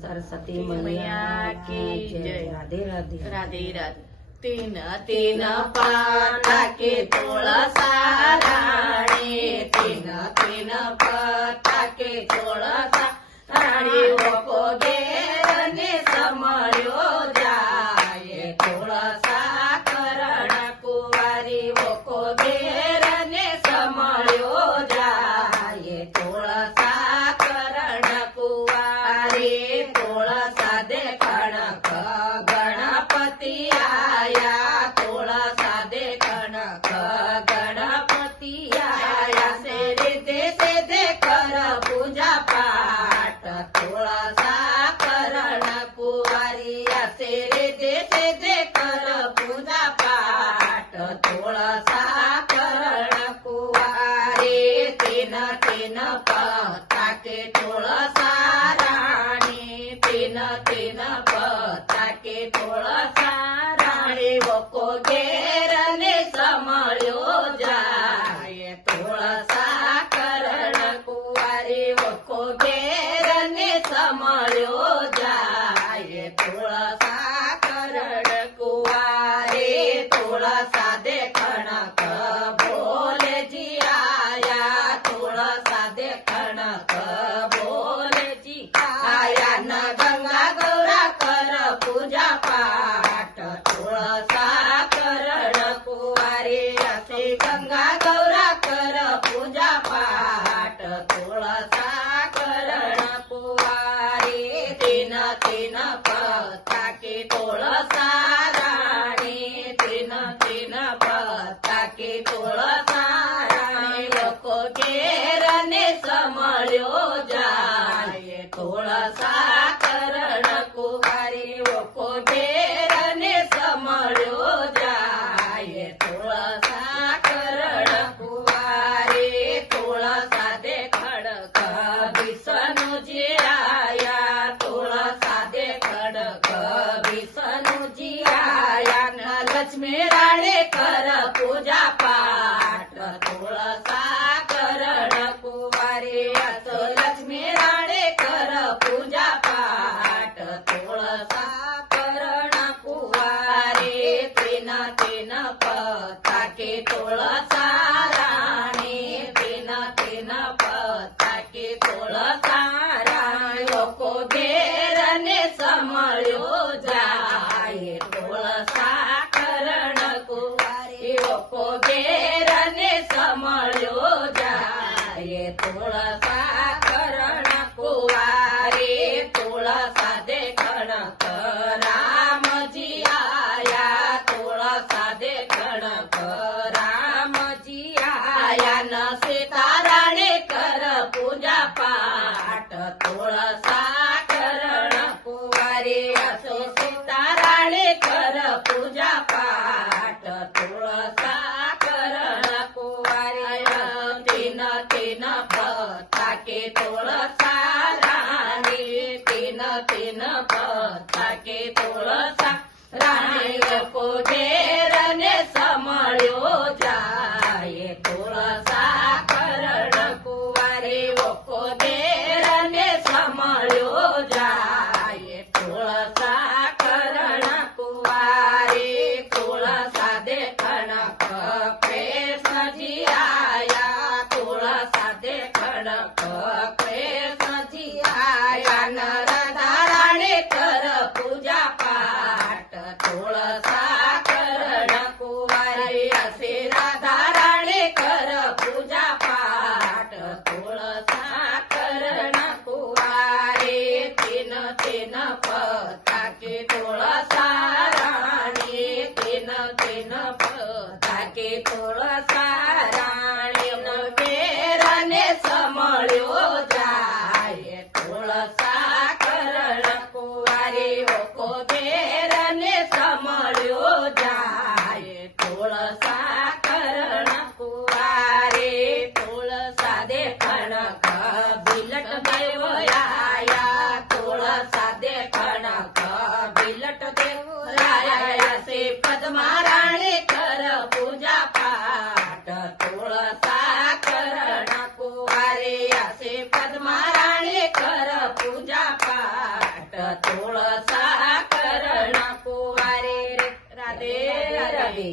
सरस्वती मैया की जय। राधे राधे। राधे राधे। तीन तीन पाता के तुळसा राणी, तीन तीन पाता के तुळसा राणी, ओको घेरने समळ्यो जाय तुळसा करण कुवारी, ओको घेरने समळ्यो जाय तुळसा करण कुवारी, तुळसा देखण गणपती आया, तुळसा देखण गणपती आया, से दे कर पूजा पाठ तुळसा करण कुवारी, से दे कर पूजा पाठ तुळसा करण कुवारी, तीन तीन पताके तुळसा राणी, तीन तीन पताके तुळसा राणी, ओको घेरने समळ्यो जाय तुळसा करण कुवारी, ओको घेरने समळ्यो जाय तुळसा करण कुवारी, तुळसा देखण बोले जी आया, तुळसा देखण बोले जी आया, न गंगा गौरा कर पूजा पाठ तुळसा करण कुवारी, असे गंगा गौरा कर पूजा पाठ तुळसा करण कुवारी, तीन तीन पताके तुळसा राणी, तीन तीन पताके तुळसा राणी, लोको घेरने समळ्यो जाय तुळसा करण कुवारी, ओको घेरने समळ्यो जाय तुळसा करण कुवारी, तुळसा देखण विष्णूजी आया, तुळसा देखण विष्णूजी आया, न लक्ष्मी राणे कर पूजा पाठ तुळसा करण कुवारी, असो लक्ष्मी राणे कर पूजा पाठ तुळसा करण कुवारी, तीन तीन पताके तुळसा राणी, तीन तीन पताके तुळसा राणी, ओको घेरने समळ्यो जाय तुळसा करण कुवारी, ओको घेरने समळ्यो जाय तुळसा करण कुवारी, तुळसा देखण रामजी आया, तुळसा देखण रामजी आया, न सीताराणे कर पूजा पाठ तुळसा करण कुवारी, असो सीताराणे कर पूजा पाठ तुळसा करण कुवारी, तीन तीन पताके तुळसा राणी, तीन तीन पताके तुळसा राणी, ओको घेरने समळ्यो जाय तुळसा करण कुवारी, ओको घेरने समळ्यो जाय तुळसा करण कुवारी, तुळसा देखण कृष्णजी आया, तुळसा देखण कृष्णजी आया, नरदा राणे कर पूजा पाठ तुळसा करण कुवारी, असे राधा राणे कर पूजा पाठ तुळसा करण कुवारी, तीन तीन पताके तुळसा राणी, तीन तीन पताके तुळसा राणी, न घेरने समळ्यो जाय तुळसा करण कुवारी, ओको घेरने समळ्यो जाय तुळसा करण कुवारी, तुळसा देखण बिलट देव आया, तुळसा देखण बिलट देव आया, से पद्मा राणे कर पूजा पाठ तुळसा करण कुवारी, असे पद्मा राणे कर पूजा पाठ તુળસા કરણ કુવારે રે રાધે રાધે.